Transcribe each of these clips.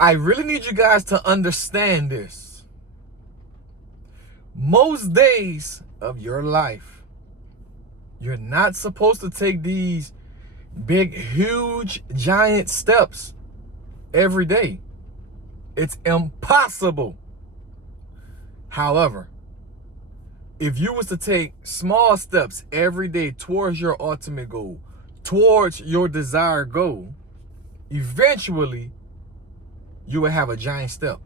I really need you guys to understand this. Most days of your life, you're not supposed to take these big, huge, giant steps every day. It's impossible. However, if you was to take small steps every day towards your ultimate goal, towards your desired goal, eventually you will have a giant step.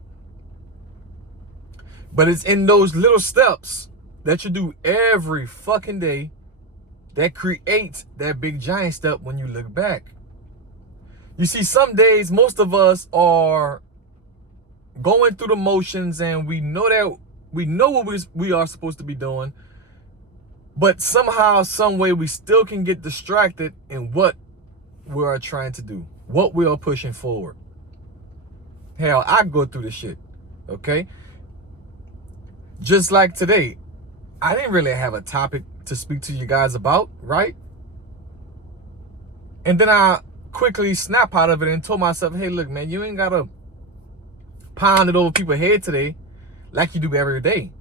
But it's in those little steps that you do every fucking day that creates that big giant step when you look back. You see, some days most of us are going through the motions and we know what we are supposed to be doing, but somehow, some way, we still can get distracted in what we are trying to do, what we are pushing forward. Hell, I go through this shit, okay? Just like today, I didn't really have a topic to speak to you guys about, right? And then I quickly snap out of it and told myself, hey, look, man, you ain't gotta pound it over people's head today like you do every day.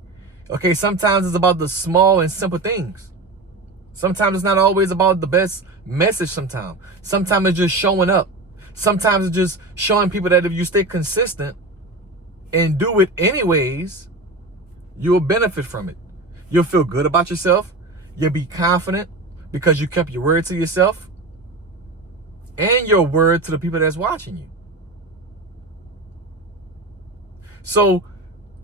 Okay, sometimes it's about the small and simple things. Sometimes it's not always about the best message sometimes. Sometimes it's just showing up. Sometimes it's just showing people that if you stay consistent and do it anyways, you'll benefit from it. You'll feel good about yourself. You'll be confident because you kept your word to yourself and your word to the people that's watching you. So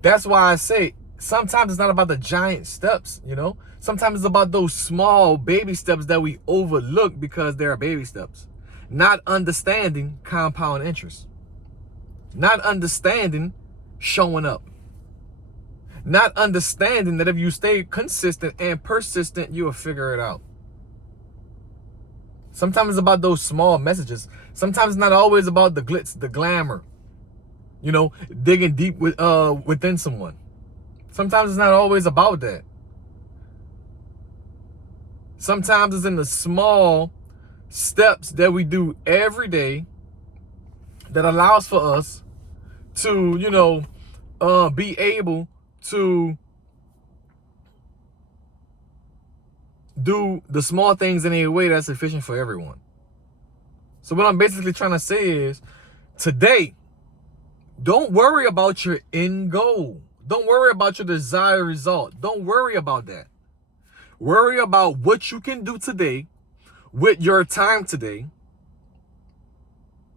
that's why I say sometimes it's not about the giant steps, you know? Sometimes it's about those small baby steps that we overlook because they are baby steps. Not understanding compound interest. Not understanding showing up. Not understanding that if you stay consistent and persistent, you will figure it out. Sometimes it's about those small messages. Sometimes it's not always about the glitz, the glamour. You know, digging deep within someone. Sometimes it's not always about that. Sometimes it's in the small steps that we do every day that allows for us to, you know, be able to do the small things in a way that's efficient for everyone. So what I'm basically trying to say is, today, don't worry about your end goal. Don't worry about your desired result. Don't worry about that. Worry about what you can do today with your time today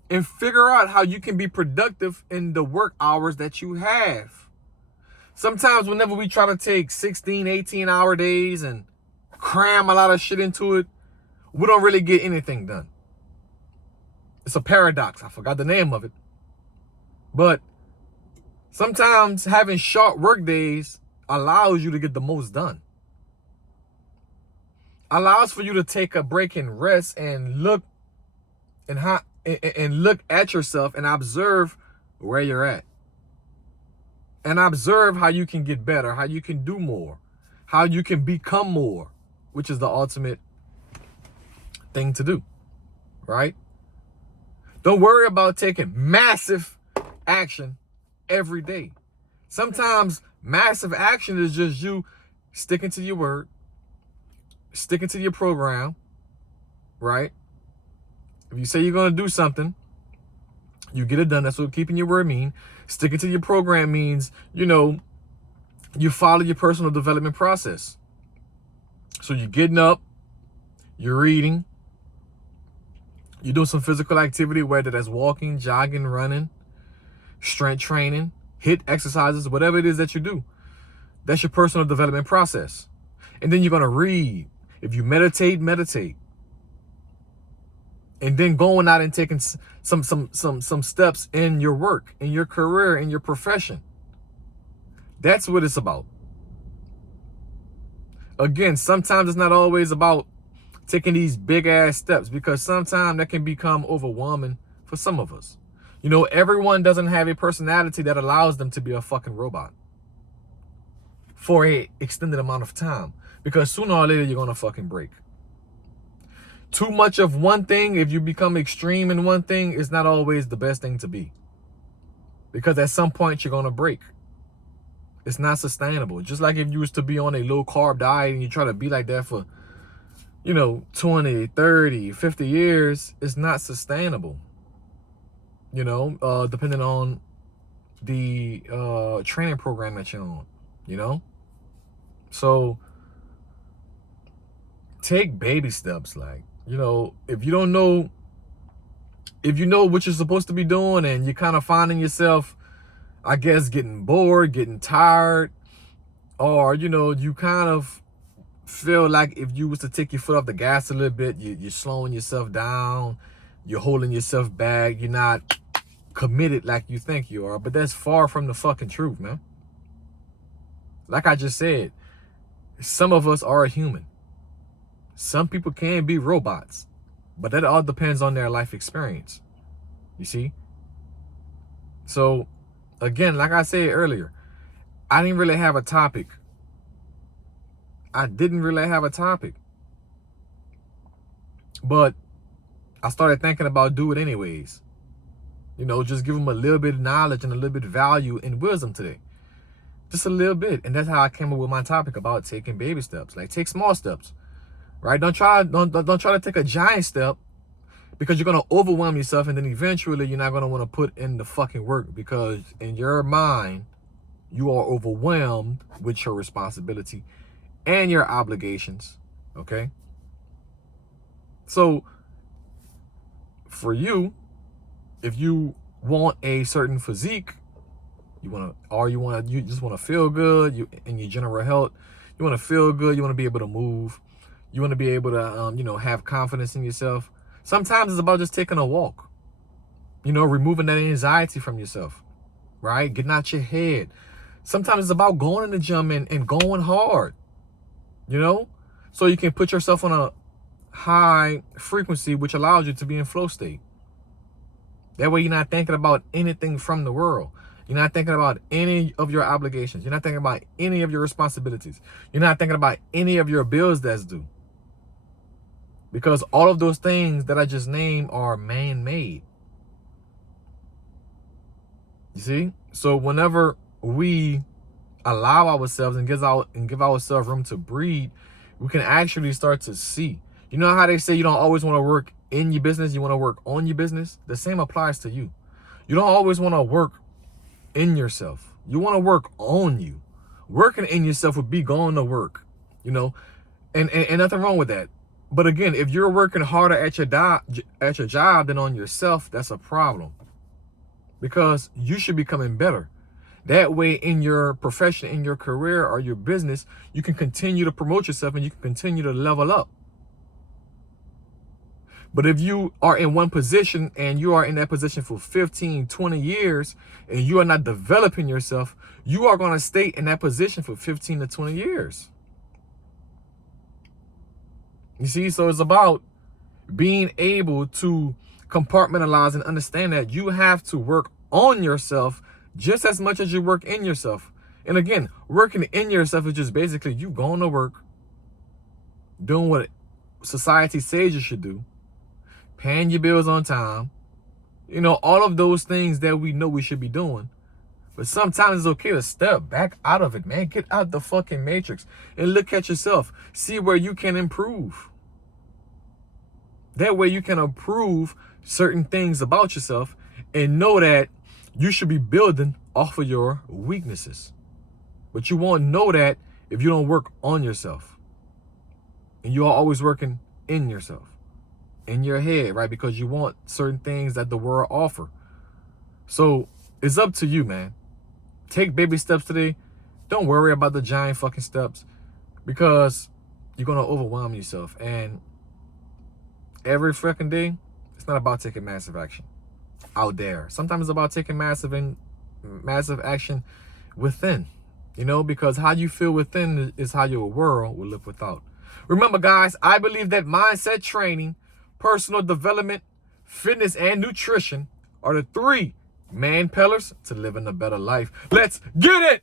and figure out how you can be productive in the work hours that you have. Sometimes whenever we try to take 16, 18-hour days and cram a lot of shit into it, we don't really get anything done. It's a paradox. I forgot the name of it. But sometimes having short work days allows you to get the most done. Allows for you to take a break and rest and look at yourself and observe where you're at. And observe how you can get better, how you can do more, how you can become more, which is the ultimate thing to do, right? Don't worry about taking massive action every day. Sometimes massive action is just you sticking to your word, sticking to your program, right? If you say you're going to do something, you get it done. That's what keeping your word mean. Sticking to your program means, you know, you follow your personal development process. So you're getting up, you're reading, you're doing some physical activity, whether that's walking, jogging, running, strength training, HIIT exercises, whatever it is that you do. That's your personal development process. And then you're going to read. If you meditate. And then going out and taking some steps in your work, in your career, in your profession. That's what it's about. Again, sometimes it's not always about taking these big ass steps, because sometimes that can become overwhelming for some of us. You know, everyone doesn't have a personality that allows them to be a fucking robot for a extended amount of time, because sooner or later you're gonna fucking break. Too much of one thing, if you become extreme in one thing, is not always the best thing to be. Because at some point you're going to break. It's not sustainable. Just like if you was to be on a low carb diet and you try to be like that for, 20, 30, 50 years, it's not sustainable. Depending on the training program that you're on, So take baby steps. Like, if you don't know, if you know what you're supposed to be doing and you're kind of finding yourself, I guess, getting bored, getting tired, or, you kind of feel like if you was to take your foot off the gas a little bit, you're slowing yourself down, you're holding yourself back, you're not committed like you think you are. But that's far from the fucking truth, man. Like I just said, some of us are human. Some people can be robots, but that all depends on their life experience. You see? So, again, like I said earlier, I didn't really have a topic. But I started thinking about do it anyways. Just give them a little bit of knowledge and a little bit of value and wisdom today. Just a little bit. And that's how I came up with my topic about taking baby steps. Like, take small steps. Right? Don't try to take a giant step, because you're going to overwhelm yourself, and then eventually you're not going to want to put in the fucking work, because in your mind you are overwhelmed with your responsibility and your obligations. Okay? So for you, if you want a certain physique, you just want to feel good, in your general health, you want to feel good, you want to be able to move, you want to be able to have confidence in yourself. Sometimes it's about just taking a walk, removing that anxiety from yourself, right? Getting out your head. Sometimes it's about going in the gym and going hard, so you can put yourself on a high frequency, which allows you to be in flow state. That way you're not thinking about anything from the world. You're not thinking about any of your obligations. You're not thinking about any of your responsibilities. You're not thinking about any of your bills that's due. Because all of those things that I just named are man-made. You see? So whenever we allow ourselves and give ourselves room to breathe, we can actually start to see. You know how they say you don't always want to work in your business, you want to work on your business? The same applies to you. You don't always want to work in yourself. You want to work on you. Working in yourself would be going to work, and nothing wrong with that. But again, if you're working harder at your job than on yourself, that's a problem. Because you should be becoming better. That way, in your profession, in your career, or your business, you can continue to promote yourself and you can continue to level up. But if you are in one position and you are in that position for 15, 20 years and you are not developing yourself, you are going to stay in that position for 15 to 20 years. You see, so it's about being able to compartmentalize and understand that you have to work on yourself just as much as you work in yourself. And again, working in yourself is just basically you going to work, doing what society says you should do, paying your bills on time, all of those things that we know we should be doing. But sometimes it's okay to step back out of it, man. Get out the fucking matrix and look at yourself. See where you can improve. That way you can improve certain things about yourself and know that you should be building off of your weaknesses. But you won't know that if you don't work on yourself. And you are always working in yourself, in your head, right? Because you want certain things that the world offer. So it's up to you, man. Take baby steps today. Don't worry about the giant fucking steps, because you're going to overwhelm yourself. And every freaking day, it's not about taking massive action out there. Sometimes it's about taking massive action within, because how you feel within is how your world will look without. Remember, guys, I believe that mindset training, personal development, fitness, and nutrition are the 3 main pillars to living a better life. Let's get it!